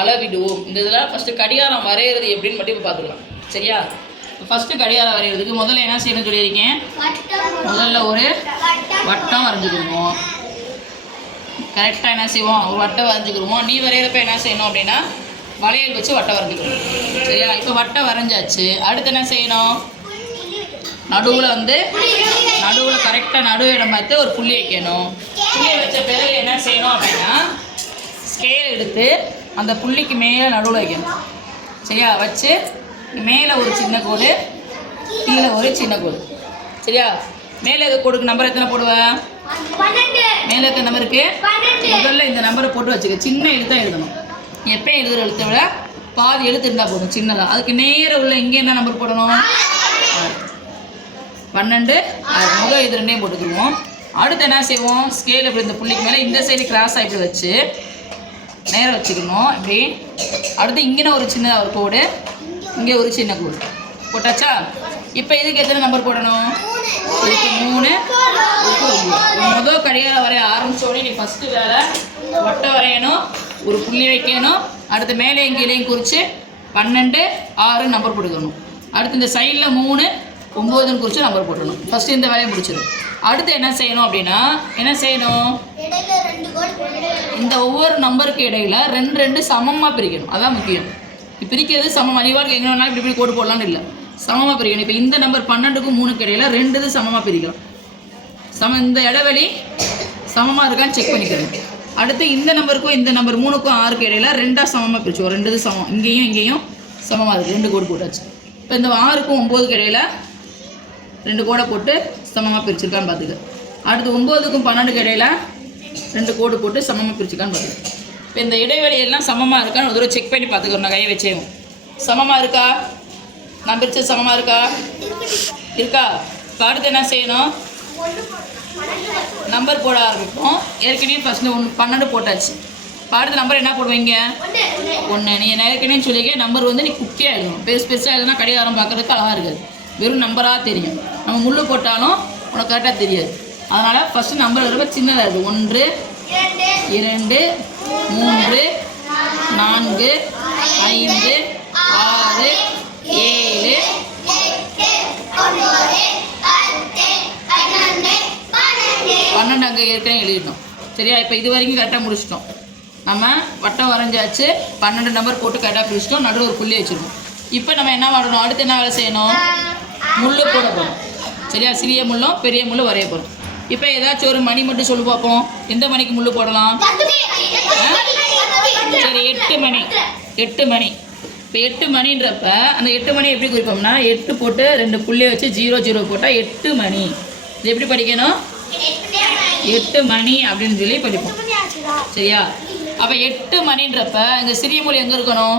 அளவிடுவோம். இந்த இதில் ஃபஸ்ட்டு கடிகாரம் வரைகிறது எப்படின்னு மட்டும் இப்போ பார்த்துக்கலாம். சரியா? ஃபஸ்ட்டு கடிகாரம் வரைகிறதுக்கு முதல்ல என்ன செய்யணும்னு சொல்லியிருக்கேன் முதல்ல ஒரு வட்டம் வரைஞ்சிக்கிடுவோம் கரெக்டாக என்ன செய்வோம்? ஒரு வட்டம் வரைஞ்சிக்கிடுவோம் நீ வரைகிறப்ப என்ன செய்யணும் அப்படின்னா வளையல் வச்சு வட்டம் வரைஞ்சிக்கணும். சரியா? இப்போ வட்டம் வரைஞ்சாச்சு. அடுத்து என்ன செய்யணும்? நடுவில் வந்து நடுவில் கரெக்டாக நடுவு இடம் பார்த்து ஒரு புள்ளி வைக்கணும். புள்ளி வச்ச பிறகு என்ன செய்யணும் அப்படின்னா ஸ்கேல் எடுத்து அந்த புள்ளிக்கு மேலே நடுவில் வைக்கணும். சரியா? வச்சு மேலே ஒரு சின்ன கோடு கீழே ஒரு சின்ன கோடு. சரியா? மேலே இருக்க கோடுக்கு நம்பர் எத்தனை போடுவேன் மேலே இருக்க? நம்பருக்கு முதல்ல இந்த நம்பரை போட்டு வச்சுக்க. சின்ன எழுத்தான் எழுதணும். எப்பயும் எழுதுகிற எழுத்தை விட? பாதி எழுத்து இருந்தால் போதும் சின்னதாக அதுக்கு நேர உள்ள இங்கே என்ன நம்பர் போடணும். பன்னெண்டு. ஆறு. முதல் இது ரெண்டையும் போட்டுக்குவோம் அடுத்து என்ன செய்வோம்? ஸ்கேல் இப்படி இந்த புள்ளிக்கு மேலே இந்த சைடு கிராஸ் ஆகிட்டு வச்சு நேரம் வச்சுக்கணும். இப்படி. அடுத்து இங்கே ஒரு சின்ன ஒரு கோடு இங்கே ஒரு சின்ன கோடு. போட்டாச்சா? இப்போ இதுக்கு எத்தனை நம்பர் போடணும்? இதுக்கு மூணு முதல் கடிகாரம் வரைய ஆரம்பிச்சோடனே நீ ஃபஸ்ட்டு வேலை ஒட்டை வரையணும் ஒரு புள்ளி வைக்கணும். அடுத்து மேலேயும் கீழேயும் குறித்து பன்னெண்டு ஆறு நம்பர் போட்டுக்கணும். அடுத்து இந்த சைடில் மூணு ஒம்போதுன்னு குறித்து நம்பர் போட்டணும் ஃபஸ்ட்டு இந்த வேலையை முடிச்சிடும் அடுத்து என்ன செய்யணும் அப்படின்னா என்ன செய்யணும்? இந்த ஒவ்வொரு நம்பருக்கு இடையில ரெண்டு ரெண்டு சமமாக பிரிக்கணும். அதான் முக்கியம். பிரிக்கிறது சமம். அதிகமாக எங்கே வேணாலும் இப்படி இப்படி கோடு போடலான்னு இல்லை. சமமாக பிரிக்கணும். இப்போ இந்த நம்பர் பன்னெண்டுக்கும் மூணுக்கு இடையில ரெண்டு இது சமமாக பிரிக்கலாம். சம இந்த இடைவெளி சமமாக இருக்கான்னு செக் பண்ணிக்கணும் அடுத்து இந்த நம்பருக்கும் இந்த நம்பர் மூணுக்கும் ஆறுக்கு இடையில ரெண்டாக சமமாக பிரிச்சுவோம் ரெண்டு இது சமம். இங்கேயும் இங்கேயும் சமமாக இருக்குது ரெண்டு கோடு போட்டாச்சு. இப்போ இந்த ஆறுக்கும் ஒம்போதுக்கு இடையில ரெண்டு கோடை போட்டு சமமாக பிரிச்சிருக்கான்னு பார்த்துக்க அடுத்து ஒம்போதுக்கும் பன்னெண்டுக்கு இடையில ரெண்டு கோடு போட்டு சமமாக பிரிச்சிருக்கான்னு பார்த்துக்க இப்போ இந்த இடைவெளி எல்லாம் சமமாக இருக்கான்னு ஒரு தடவை செக் பண்ணி பார்த்துக்கணும் நான் கையை வச்சேவும் சமமாக இருக்கா? நான் பிரிச்சது சமமாக இருக்கா? இருக்கா? அடுத்து என்ன செய்யணும்? நம்பர் போட ஆரம்பிப்போம். ஏற்கனவே ஃபஸ்ட்டு ஒன்று பன்னெண்டு போட்டாச்சு. அடுத்த நம்பர் என்ன போடுவீங்க ஒன்று நீ ஏற்கனவே சொல்லிக்க நம்பர் வந்து நீ குட்டியாக எழுதணும். பெருசு பெருசாக எழுதுனா கடிகாரம் பார்க்குறதுக்கு அழகாக இருக்குது. வெறும் நம்பராக தெரியும். நம்ம முள்ளு போட்டாலும் உனக்கு கரெக்டாக தெரியாது. அதனால் ஃபஸ்ட்டு நம்பர் ரொம்ப சின்னதாக இருக்குது ஒன்று இரண்டு மூன்று நான்கு ஐந்து ஆறு ஏழு பன்னெண்டு அங்கே ஏற்கனவே எழுதிட்டோம். சரியா? இப்போ இது வரைக்கும் கரெக்டாக முடிச்சிட்டோம். நம்ம வட்டம் வரைஞ்சாச்சு. பன்னெண்டு நம்பர் போட்டு கரெக்டாக பிடிச்சிட்டோம் நடுவில் ஒரு புள்ளி வச்சிருக்கோம். இப்போ நம்ம என்ன பண்ணணும்? அடுத்து என்ன வேலை செய்யணும்? முள்ளு போட போகிறோம் சரியா? சிறிய முள்ளும் பெரிய முள்ளும் வரைய போகிறோம் இப்போ ஏதாச்சும் ஒரு மணி மட்டும் சொல்லி பார்ப்போம் எந்த மணிக்கு முள்ளு போடலாம்? சரி எட்டு மணி. எட்டு மணி. இப்போ எட்டு மணின்றப்ப அந்த எட்டு மணி எப்படி குறிப்போம்னா எட்டு போட்டு ரெண்டு புள்ளியை வச்சு ஜீரோ ஜீரோ போட்டால் எட்டு மணி. இது எப்படி படிக்கணும்? எட்டு மணி அப்படின்னு சொல்லி படிப்போம். சரியா? அப்போ எட்டு மணின்றப்ப இந்த சிறிய முள் எங்கே இருக்கணும்?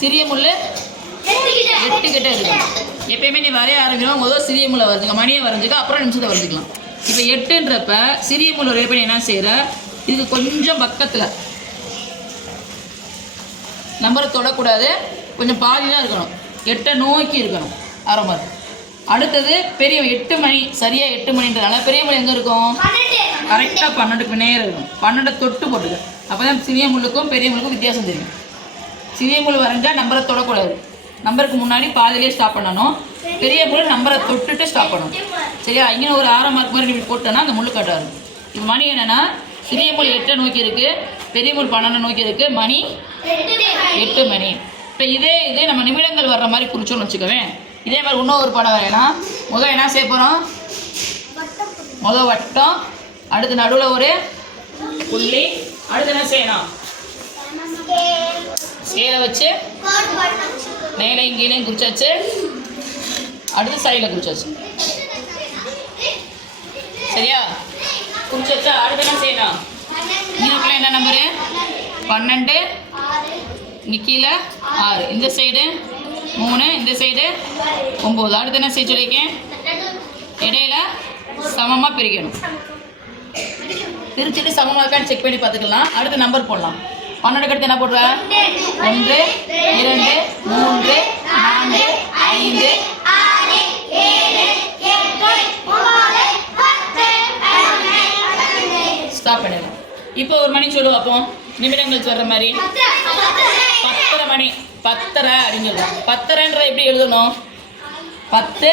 சிறிய முள் எட்டு கிட்ட இருக்கணும் எப்பயுமே நீ வரைய ஆரம்பிக்கணும் முதல் சிறிய முளை வரைஞ்சிக்க மணியை வரைஞ்சிக்க அப்புறம் நிமிஷத்தை வரைஞ்சிக்கலாம். இப்போ எட்டுன்றப்ப சிறிய முள் வரைய பண்ணி என்ன செய்கிற இதுக்கு கொஞ்சம் பக்கத்தில். நம்பரை தொடக்கூடாது. கொஞ்சம் பாதி தான் இருக்கணும். எட்டை நோக்கி இருக்கணும். மாதிரி அடுத்தது பெரிய எட்டு மணி சரியாக எட்டு மணின்றனால பெரிய மணி எங்கே இருக்கும்? கரெக்டாக பன்னெண்டுக்கு நேரம் இருக்கும். பன்னெண்டை தொட்டு போட்டுக்க. அப்போ தான் சிறிய முள்ளுக்கும் பெரிய முள்ளுக்கும் வித்தியாசம் தெரியும். சிறிய முள் வரைஞ்சா நம்பரை தொடக்கூடாது. நம்பருக்கு முன்னாடி பாதிலே ஸ்டாப் பண்ணணும். பெரிய பொருள் நம்பரை தொட்டுட்டு ஸ்டாப் பண்ணணும். சரியா? இங்கே ஒரு ஆறாம் மார்க் மாதிரி இப்படி போட்டோன்னா அந்த முள்ளு கட்டாது. இது மணி என்னென்னா சிறிய முள் எட்டை நோக்கி இருக்கு பெரிய முள் பன்னெண்டு நோக்கி இருக்கு மணி எட்டு மணி. இப்போ இதே இதே நம்ம நிமிடங்கள் வர்ற மாதிரி குறிச்சோன்னு வச்சுக்கவேன். இதே மாதிரி இன்னும் ஒரு படம் வரையினா முதல் என்ன செய்ய போகிறோம் முதல் வட்டம் அடுத்து நடுவில் ஒரு புள்ளி அடுத்து என்ன செய்யணும்? சேலை வச்சு மேலையும் கீழையும் குறிச்சாச்சு. அடுத்து சைடில் குறிச்சாச்சு. சரியா? குறிச்சாச்சா? அடுத்து என்ன செய்யணும். இதுக்குள்ள என்ன நம்பரு பன்னெண்டு. இங்கே ஆறு. இந்த சைடு மூணு இந்த சைடு ஒம்பது அடுத்து என்ன செய்ய சொல்லியிருக்கேன்? இடையில சமமாக பிரிக்கணும். பிரிச்சுட்டு சமமாக இருக்கான்னு செக் பண்ணி பார்த்துக்கலாம். அடுத்து நம்பர் போடலாம். பன்னெண்டுக்கு அடுத்து என்ன போடுற? ஒன்று இரண்டு மூன்று நான்கு ஐந்து ஸ்டாப் பண்ணிடலாம் இப்போ ஒரு மணி சொல்லு அப்போ நிமிடங்கள் சொல்ற மாதிரி. பத்தரை மணி பத்தரை அப்படின்னு சொல்லுவோம் பத்தரைன்ற எப்படி எழுதணும்? பத்து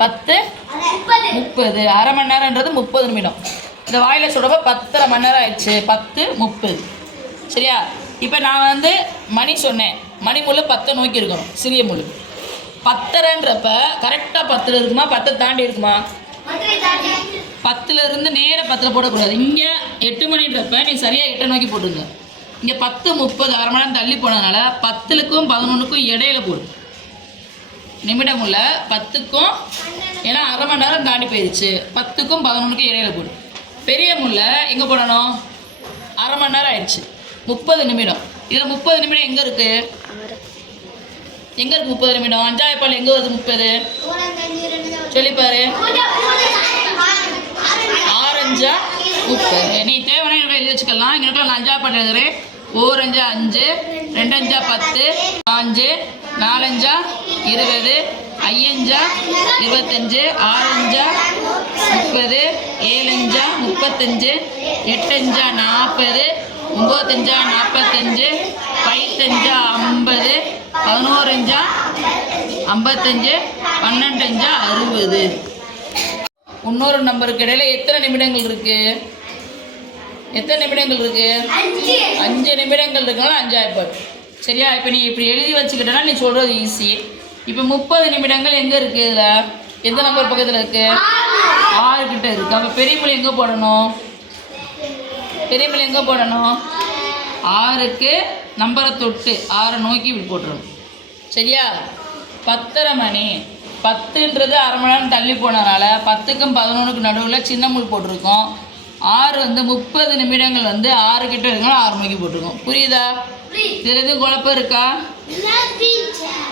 பத்து முப்பது. அரை மணி நேரம்ன்றது முப்பது நிமிடம். இந்த வாயில் சொல்கிறப்ப பத்தரை மணி நேரம் ஆயிடுச்சு. பத்து முப்பது. சரியா? இப்போ நான் வந்து மணி சொன்னேன். மணி முள் பத்தை நோக்கி இருக்கணும். சிறிய முள் பத்தரைன்றப்ப கரெக்டாக பத்தில் இருக்குமா? பத்தை தாண்டி இருக்குமா? பத்தில் இருந்து நேர பத்தில் போடக்கூடாது. இங்கே எட்டு மணின்றப்ப நீ சரியாக எட்டை நோக்கி போட்டுருங்க இங்கே பத்து முப்பது அரை மணி நேரம் தள்ளி போனதுனால பத்துலுக்கும் பதினொன்றுக்கும் இடையில போடு. நிமிடம் உள்ள பத்துக்கும் ஏன்னா அரை மணி நேரம் தாண்டி போயிடுச்சு பத்துக்கும் பதினொன்றுக்கும் இடையில போடு. பெரிய முல்லை. எங்கே போடணும்? அரை மணி நேரம் ஆயிடுச்சு. முப்பது நிமிடம். இதில் முப்பது நிமிடம் எங்கே இருக்குது எங்கே இருக்கு முப்பது நிமிடம்? அஞ்சாயிரப்பால் எங்கே வருது முப்பது? சொல்லிப்பாரு ஆரஞ்சா முப்பது. நீ தேவையான இடத்துல எழுதி வச்சுக்கலாம். இங்கே நான் அஞ்சா பாட்டு எழுதுறேன் ஓர் அஞ்சா அஞ்சு ரெண்டஞ்சா பத்து அஞ்சு நாலஞ்சா இருபது ஐயஞ்சா இருபத்தஞ்சு ஆறஞ்சா முப்பது ஏழஞ்சா முப்பத்தஞ்சு எட்டஞ்சா நாற்பது ஒம்பத்தஞ்சா நாற்பத்தஞ்சு பைத்தஞ்சா ஐம்பது பதினோரஞ்சா ஐம்பத்தஞ்சு பன்னெண்டஞ்சா அறுபது. இன்னொரு நம்பருக்கு இடையில எத்தனை நிமிடங்கள் இருக்கு? எத்தனை நிமிடங்கள் இருக்கு? அஞ்சு. நிமிடங்கள் இருக்கனால அஞ்சாயிரம் சரியா? இப்போ நீ இப்படி எழுதி வச்சுக்கிட்டனா நீ சொல்றது ஈஸி இப்போ முப்பது நிமிடங்கள் எங்கே இருக்கு இதில்? எந்த நம்பர் பக்கத்தில் இருக்கு? ஆறு கிட்ட இருக்கு. அப்போ பெரிய மொழி எங்கே போடணும்? பெரிய மொழி எங்கே போடணும்? ஆறுக்கு நம்பரை தொட்டு ஆறை நோக்கி இப்படி போட்டுறணும். சரியா? பத்தரை மணி. பத்துன்றது அரை மணி நேரம் தள்ளி போனதுனால பத்துக்கும் பதினொன்றுக்கு நடுவில் சின்ன முள் போட்டிருக்கோம். ஆறு வந்து முப்பது நிமிடங்கள் வந்து ஆறு கிட்ட இருக்கணும் ஆறு மணிக்கு போட்டிருக்கோம். புரியுதா? இதில் எதுவும் குழப்பம் இருக்கா?